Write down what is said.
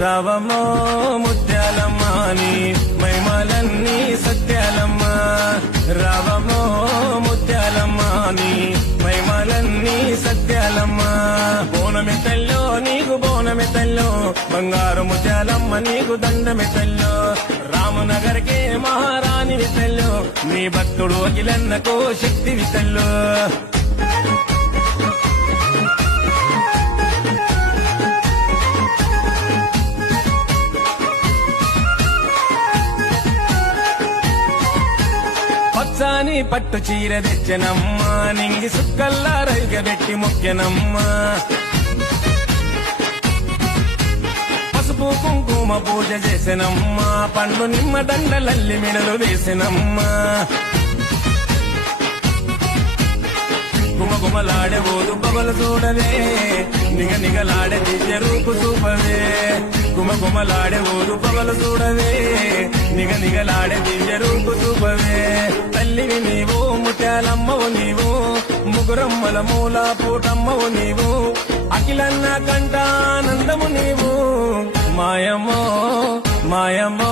రావమ్మో ముత్యాలమ్మ నీ మహిమలన్నీ సత్యాలమ్మ రావమ్మో ముత్యాలమ్మ నీ మహిమలన్నీ సత్యాలమ్మ బోనమి తల్లో నీకు బోనమి తల్లో బంగారు ముత్యాలమ్మ నీకు దండమి తల్లో రామనగర్కే మహారాణి వితల్లో నీ భక్తుడు అఖిలన్నకో శక్తి వితల్లో పచ్చాని పట్టు చీర తెచ్చనమ్మా నింగి సుక్కల్లా రైగబెట్టి మొక్కెనమ్మా పసుపు కుంకుమ పూజ చేసినమ్మా పండు నిమ్మ దండలల్లి మెడలు వేసినమ్మా గుమగుమలాడే ఓదు బొగలు చూడవే నిగ నిగలాడే దివ్య రూపు చూపవే గుమగుమలాడే ఓదు బొగలు చూడవే నిగ నిగలాడే దివ్య రూపు చూపవే తల్లివి నీవు ముత్యాలమ్మవు నీవు ముగురమ్మల మూల పూటమ్మవు నీవు అఖిలన్న కంటానందము నీవు మాయమ్మో మాయమ్మో